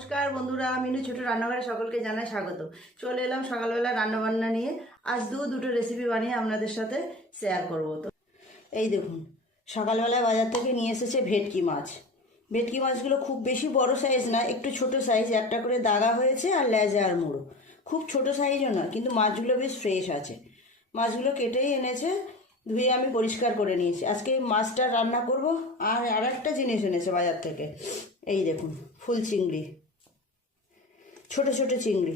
নমস্কার বন্ধুরা, মিনু ছোট রান্নাঘরে সকলকে জানাই স্বাগত। চলে এলাম সকালবেলা রান্নাবান্না নিয়ে। আজ দুটো রেসিপি বানিয়ে আপনাদের সাথে শেয়ার করব। তো এই দেখুন, সকালবেলায় বাজার থেকে নিয়ে এসেছে ভেটকি মাছ। ভেটকি মাছগুলো খুব বেশি বড় সাইজ না, একটু ছোট সাইজ, একটা করে দাগা হয়েছে আর লেজা আর মুড়ো। খুব ছোট সাইজও না, কিন্তু মাছগুলো বেশ ফ্রেশ আছে। মাছগুলো কেটেই এনেছে, ধুয়ে আমি পরিষ্কার করে নিয়েছি। আজকে মাছটা রান্না করব। আর একটা জিনিস এনেছে বাজার থেকে, এই দেখুন ফুল চিংড়ি, ছোট ছোট চিংড়ি।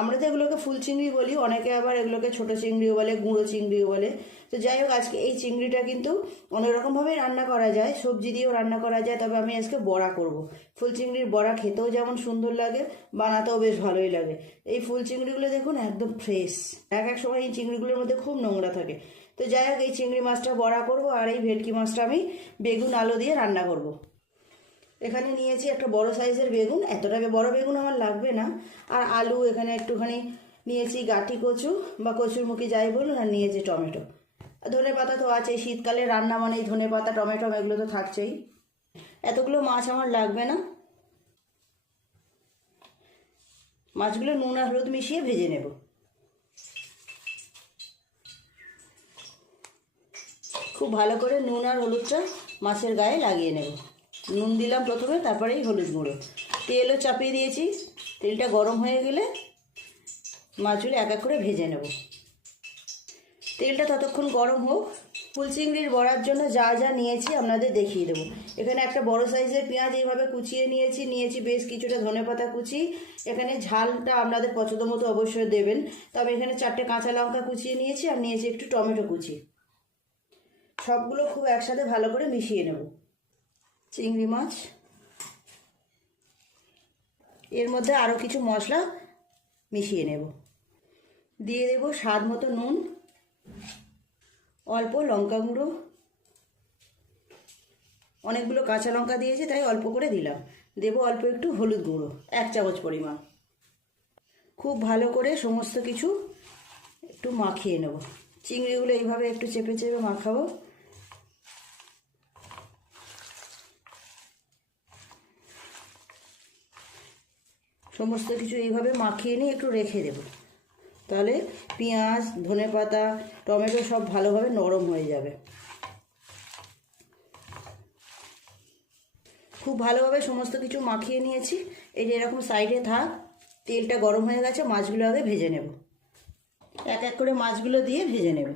আমরা তো এগুলোকে ফুল চিংড়ি বলি, অনেকে আবার এগুলোকে ছোট চিংড়িও বলে, গুঁড়ো চিংড়িও বলে। তো যাই হোক, আজকে এই চিংড়িটা কিন্তু অনেক রকমভাবেই রান্না করা যায়, সবজি দিয়েও রান্না করা যায়, তবে আমি আজকে বড়া করব। ফুল চিংড়ির বড়া খেতেও যেমন সুন্দর লাগে, বানাতেও বেশ ভালোই লাগে। এই ফুল চিংড়িগুলো দেখুন একদম ফ্রেশ। এক সময় এই চিংড়িগুলোর মধ্যে খুব নোংরা থাকে। তো যাই হোক, এই চিংড়ি মাছটা বড়া করব, আর এই ভেটকি মাছটা আমি বেগুন আলু দিয়ে রান্না করব। এখানে নিয়েছি একটা বড় সাইজের বেগুন, এতটা বড় বেগুন আমার লাগবে না। আর আলু এখানে একটুখানি নিয়েছি, গাঁটি কচু বা কচুরমুখী যাই বলুন, আর নিয়েছি টমেটো। ধনে পাতা তো আছে, শীতকালে রান্না মানেই ধনে পাতা টমেটো এগুলো তো থাকছেই। এতগুলো মাছ আমার লাগবে না। মাছগুলো নুন আর হলুদ মিশিয়ে ভেজে নেব। খুব ভালো করে নুন আর হলুদটা মাছের গায়ে লাগিয়ে নেব। নুন দিলাম প্রথমে, তারপরেই হলুদ গুঁড়ো। তেলও চাপিয়ে দিয়েছি, তেলটা গরম হয়ে গেলে মাছগুলো এক এক করে ভেজে নেব। তেলটা ততক্ষণ গরম হোক। ফুল চিংড়ির বড়ার জন্য যা যা নিয়েছি আপনাদের দেখিয়ে দেবো। এখানে একটা বড় সাইজের পেঁয়াজ এইভাবে কুচিয়ে নিয়েছি বেশ কিছুটা ধনেপাতা কুচি। এখানে ঝালটা আপনাদের পছন্দ মতো অবশ্যই দেবেন। তবে এখানে 4টে কাঁচা লঙ্কা কুচিয়ে নিয়েছি, আর নিয়েছি একটু টমেটো কুচি। সবগুলো খুব একসাথে ভালো করে মিশিয়ে নেব। চিংড়ি মাছ, এর মধ্যে আরও কিছু মশলা মিশিয়ে নেব। দিয়ে দেব স্বাদ মতো নুন, অল্প লঙ্কা গুঁড়ো, অনেকগুলো কাঁচা লঙ্কা দিয়েছি তাই অল্প করে দিলাম। দেব অল্প একটু হলুদ গুঁড়ো, 1 চামচ পরিমাণ। খুব ভালো করে সমস্ত কিছু একটু মাখিয়ে নেব। চিংড়িগুলো এইভাবে একটু চেপে চেপে মাখাবো। সমস্ত কিছু এইভাবে মাখিয়ে নিয়ে একটু রেখে দেব, তাহলে পেঁয়াজ ধনেপাতা টমেটো সব ভালোভাবে নরম হয়ে যাবে। খুব ভালোভাবে সমস্ত কিছু মাখিয়ে নিয়েছি। এই যে এরকম সাইডে থাক। তেলটা গরম হয়ে গেছে, মাছগুলো আগে ভেজে নেব। এক এক করে মাছগুলো দিয়ে ভেজে নেব।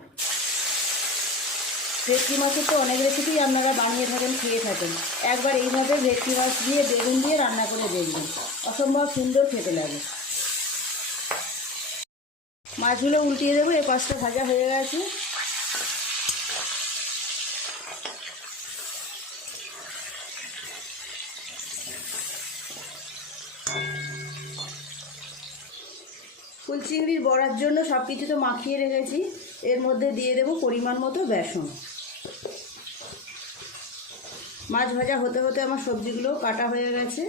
ভেটকি মাছের তো অনেক রেসিপি আপনারা বানিয়ে থাকেন, খেয়ে থাকেন। একবার এইভাবে ভেটকি মাছ দিয়ে বেগুন দিয়ে রান্না করে দেখবেন, অসম্ভব সুন্দর খেতে লাগে। মাছগুলো উল্টিয়ে দেবো। এই পাশটা ভাজা হয়ে গেছে। ফুল চিংড়ির বড়ার জন্য সব কিছু তো মাখিয়ে রেখেছি। এর মধ্যে দিয়ে দেব পরিমাণ মতো বেসন। মাছ ভাজা হতে হতে আমার সবজিগুলো কাটা হয়ে গেছে।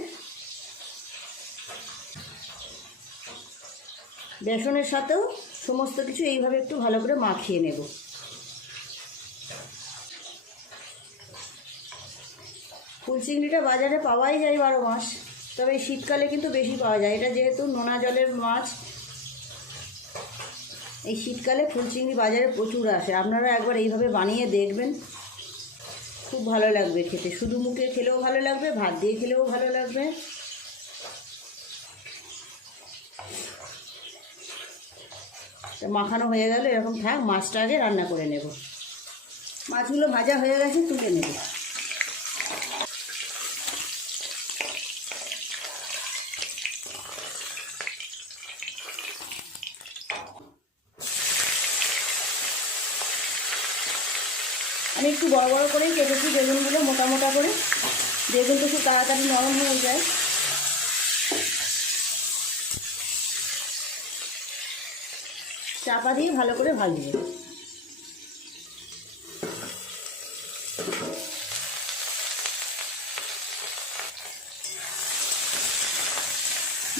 বেসনের সাথেও সমস্ত কিছু এইভাবে একটু ভালো করে মাখিয়ে নেব। ফুল চিংড়িটা বাজারে পাওয়াই যায় 12 মাস, তবে এই শীতকালে কিন্তু বেশি পাওয়া যায়। এটা যেহেতু নোনা জলের মাছ, এই শীতকালে ফুল চিংড়ি বাজারে প্রচুর আসে। আপনারা একবার এইভাবে বানিয়ে দেখবেন, খুব ভালো লাগবে খেতে। শুধু মুখে খেলেও ভালো লাগবে, ভাত দিয়ে খেলেও ভালো লাগবে। মাখানো হয়ে গেল, এরকম থাক। মাছটা আগে রান্না করে নেব। মাছগুলো ভাজা হয়ে গেছে, তুলে নেব। আমি একটু বড় বড় করেই কেটেছি বেগুনগুলো, মোটা মোটা করে। বেগুন তো খুব তাড়াতাড়ি নরম হয়ে যায়। চাপা দিয়ে ভালো করে ভাজবো।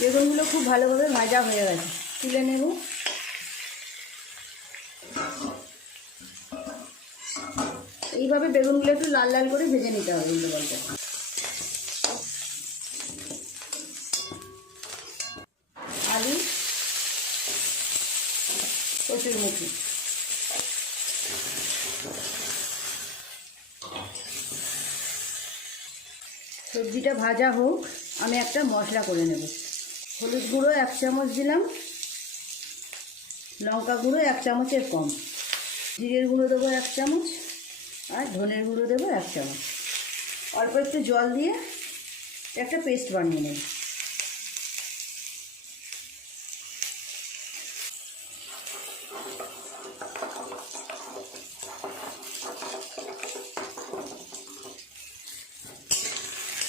বেগুনগুলো খুব ভালোভাবে ভাজা হয়ে গেছে, তুলে নেব। এইভাবে বেগুনগুলো একটু লাল লাল করে ভেজে নিতে হবে। কচুরমুখী। সবজিটা ভাজা হোক, আমি একটা মশলা করে নেব। হলুদ গুঁড়ো 1 চামচ দিলাম, লঙ্কা গুঁড়ো 1 চামচের কম, জিরের গুঁড়ো দেবো 1 চামচ, আর ধনের গুঁড়ো দেবো 1 চামচ। অল্প একটু জল দিয়ে একটা পেস্ট বানিয়ে নেব।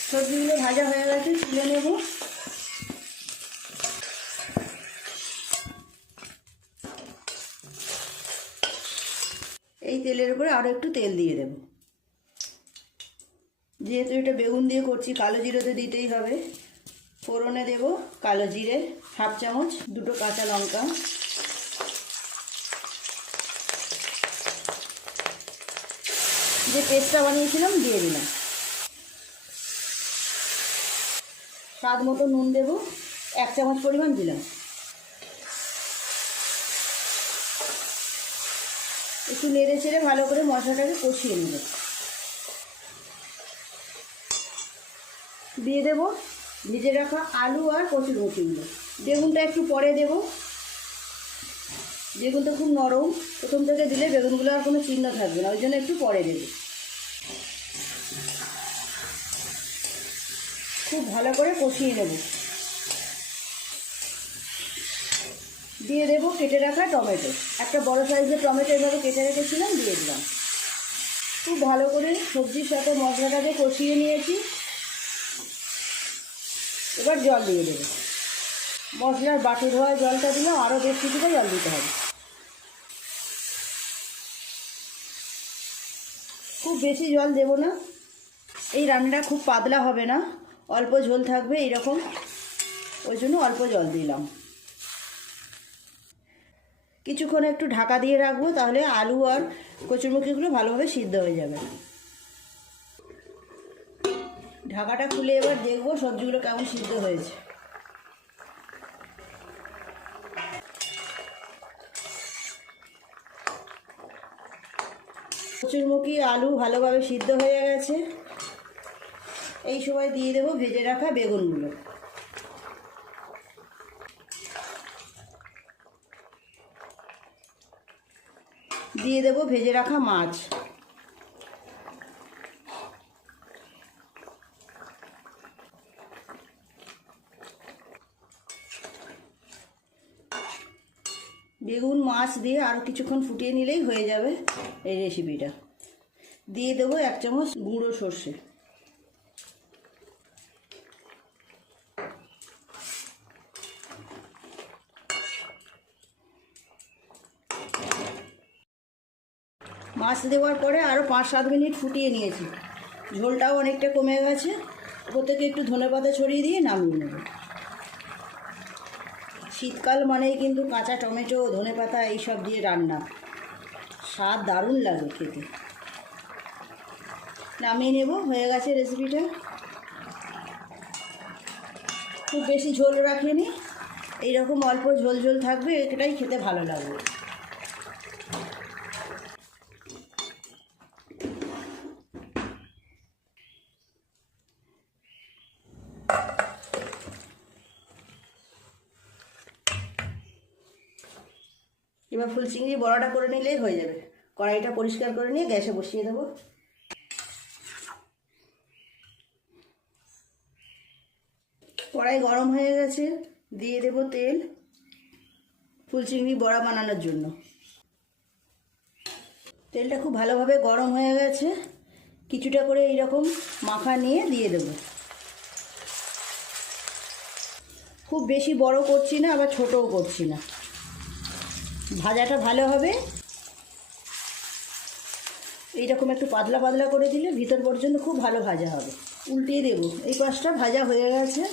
সবজিগুলো ভাজা হয়ে গেছে, তুলে নেব। এই তেলের উপরে আরও একটু তেল দিয়ে দেব। যেহেতু এটা বেগুন দিয়ে করছি, কালো জিরে তো দিতেই হবে। ফোড়নে দেব কালো জিরে 1/2 চামচ, 2টো কাঁচা লঙ্কা, যে পেস্টটা বানিয়েছিলাম দিয়ে দিলাম। স্বাদ মতো নুন দেব, 1 চামচ পরিমাণ দিলাম। একটু নেড়ে চেড়ে ভালো করে মশলাটাকে কষিয়ে নেব। দিয়ে দেব ভেজে রাখা আলু আর কচুরমুখিগুলো। বেগুনটা একটু পরে দেব, বেগুনটা খুব নরম, প্রথম থেকে দিলে বেগুনগুলো আর কোনো চিহ্ন থাকবে না, ওই জন্য একটু পরে দেব। খুব ভালো করে কষিয়ে নেব। দিয়ে দেব কেটে রাখা টমেটো, একটা বড় সাইজের টমেটো এভাবে কেটে রেখেছিলাম, দিয়ে দিলাম। খুব ভালো করে সবজির সাথে মশলাটাকে কষিয়ে নিয়েছি। এবার জল দিয়ে দেব। মশলার বাটি ধোয়া জলটা দিলাম, আরও বেশ কিছুটা জল দিতে হবে। খুব বেশি জল দেব না, এই রান্নাটা খুব পাতলা হবে না, অল্প ঝোল থাকবে এইরকম, ওই জন্য অল্প জল দিলাম। কিছুক্ষণ একটু ঢাকা দিয়ে রাখবো, তাহলে আলু আর কচুরমুখিগুলো ভালোভাবে সিদ্ধ হয়ে যাবে। ঢাকাটা খুলে এবার দেখবো সবজিগুলো কেমন সিদ্ধ হয়েছে। কচুরমুখি আলু ভালোভাবে সিদ্ধ হয়ে গেছে। এই সময় দিয়ে দেবো ভেজে রাখা বেগুনগুলো। দিয়ে দেবো ভেজে রাখা মাছ। বেগুন মাছ দিয়ে আরও কিছুক্ষণ ফুটিয়ে নিলেই হয়ে যাবে এই রেসিপিটা। দিয়ে দেবো 1 চামচ গুঁড়ো সর্ষে। মাছ দেওয়ার পরে আরও 5-7 মিনিট ফুটিয়ে নিয়েছি, ঝোলটাও অনেকটা কমে গেছে। ওপর থেকে একটু ধনেপাতা ছড়িয়ে দিয়ে নামিয়ে নেব। শীতকাল মানেই কিন্তু কাঁচা টমেটো, ধনেপাতা এইসব দিয়ে রান্না, স্বাদ দারুণ লাগে খেতে। নামিয়ে নেব, হয়ে গেছে রেসিপিটা। খুব বেশি ঝোল রাখিনি, এইরকম অল্প ঝোল ঝোল থাকবে, এটাই খেতে ভালো লাগবে। এবার ফুল চিংড়ি বড়াটা করে নিলেই হয়ে যাবে। কড়াইটা পরিষ্কার করে নিয়ে গ্যাসে বসিয়ে দেবো। কড়াই গরম হয়ে গেছে, দিয়ে দেব তেল ফুল চিংড়ি বড়া বানানোর জন্য। তেলটা খুব ভালোভাবে গরম হয়ে গেছে, কিছুটা করে এইরকম মাখা নিয়ে দিয়ে দেব। খুব বেশি বড় করছি না, আবার ছোটও করছি না। ভাজাটা ভালো হবে, এইরকম একটু পাতলা পাতলা করে দিলে ভিতর পর্যন্ত খুব ভালো ভাজা হবে। উল্টিয়ে দেব। এই পাশটা ভাজা হয়ে গেছে।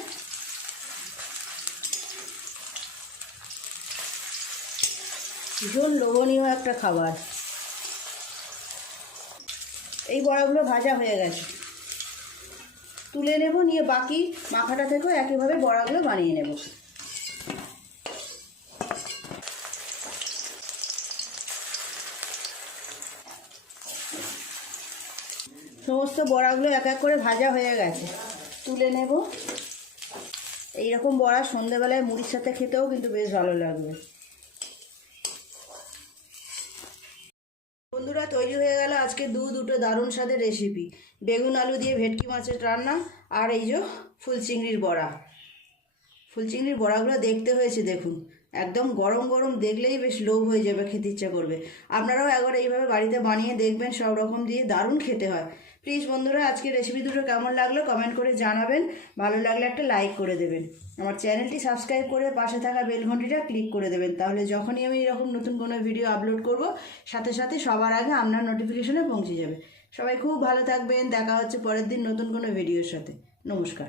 ভীষণ লোভনীয় একটা খাবার। এই বড়াগুলো ভাজা হয়ে গেছে, তুলে নেব, নিয়ে বাকি মাখাটা থেকেও একইভাবে বড়াগুলো বানিয়ে নেব। সমস্ত বড়াগুলো এক এক করে ভাজা হয়ে গেছে, তুলে নেব। এইরকম বড়া সন্ধ্যেবেলায় মুড়ির সাথে খেতেও কিন্তু বেশ ভালো লাগবে। বন্ধুরা, তৈরি হয়ে গেল আজকে দুটো দারুণ স্বাদের রেসিপি। বেগুন আলু দিয়ে ভেটকি মাছের রান্না, আর এই যে ফুল চিংড়ির বড়া। ফুল চিংড়ির বড়াগুলো দেখতে হয়েছে দেখুন, একদম গরম গরম, দেখলেই বেশ লোভ হয়ে যাবে, খেতে ইচ্ছা করবে। আপনারাও একবার এইভাবে বাড়িতে বানিয়ে দেখবেন, সব রকম দিয়ে দারুণ খেতে হয়। প্লিজ বন্ধুরা, আজকে রেসিপি দুটো কেমন লাগলো কমেন্ট করে জানাবেন। ভালো লাগলে একটা লাইক করে দেবেন। আমার চ্যানেলটি সাবস্ক্রাইব করে পাশে থাকা বেল ঘন্টিটা ক্লিক করে দেবেন, তাহলে যখনই আমি এরকম নতুন কোনো ভিডিও আপলোড করব সাথে সাথে সবার আগে আপনার নোটিফিকেশনে পৌঁছে যাবে। সবাই খুব ভালো থাকবেন, দেখা হচ্ছে পরের দিন নতুন কোনো ভিডিওর সাথে। নমস্কার।